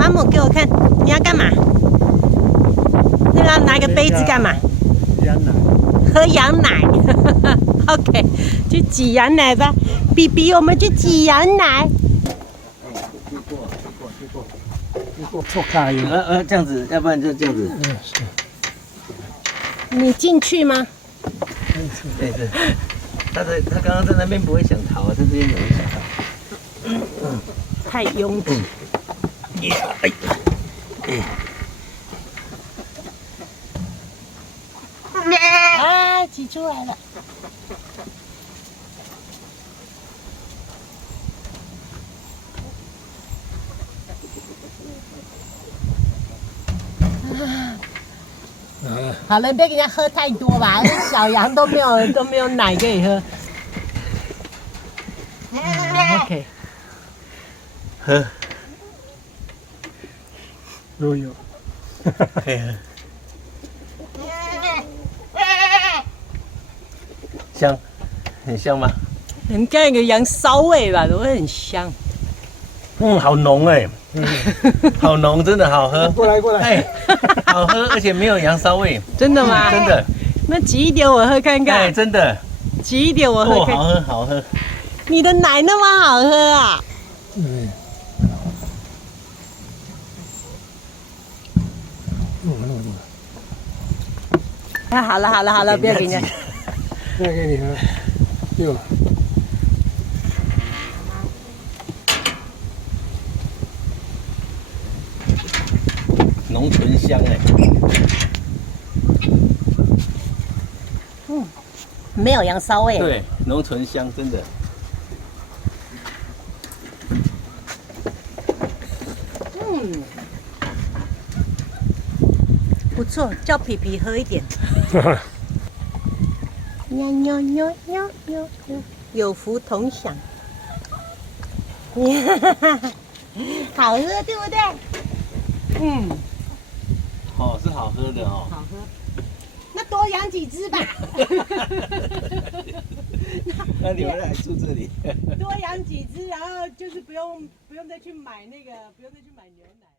马姆给我看，你要干嘛？你要拿个杯子干嘛？羊奶。喝羊奶。OK， 去挤羊奶吧。比比，我们去挤羊奶。错开了。这样子，要不然就这样子。是。你进去吗？对对。他刚刚在那边不会想逃，在这边不会想逃。太拥挤。啊，挤出来了。好了，别给人家喝太多吧，小羊都没有奶可以喝。OK， 喝。都有。可以喝。香，很香吗？很像一个羊骚味吧，都会很香。好浓哎，好浓，真的好喝。过来过来。哎，好喝，而且没有羊骚味。真的吗？真的。那挤一点我喝看看。哎，真的。挤一点我喝看看。好喝，好喝。你的奶那么好喝啊？好了，不要给人家。再给你喝。有。浓醇香哎。没有羊骚味。对，浓醇香，真的。不错，叫皮皮喝一点。喵喵喵喵喵喵，有福同享。好喝对不对？是好喝的哦。好喝。那多养几只吧。那你们来住这里。多养几只，然后就是不用再去买牛奶。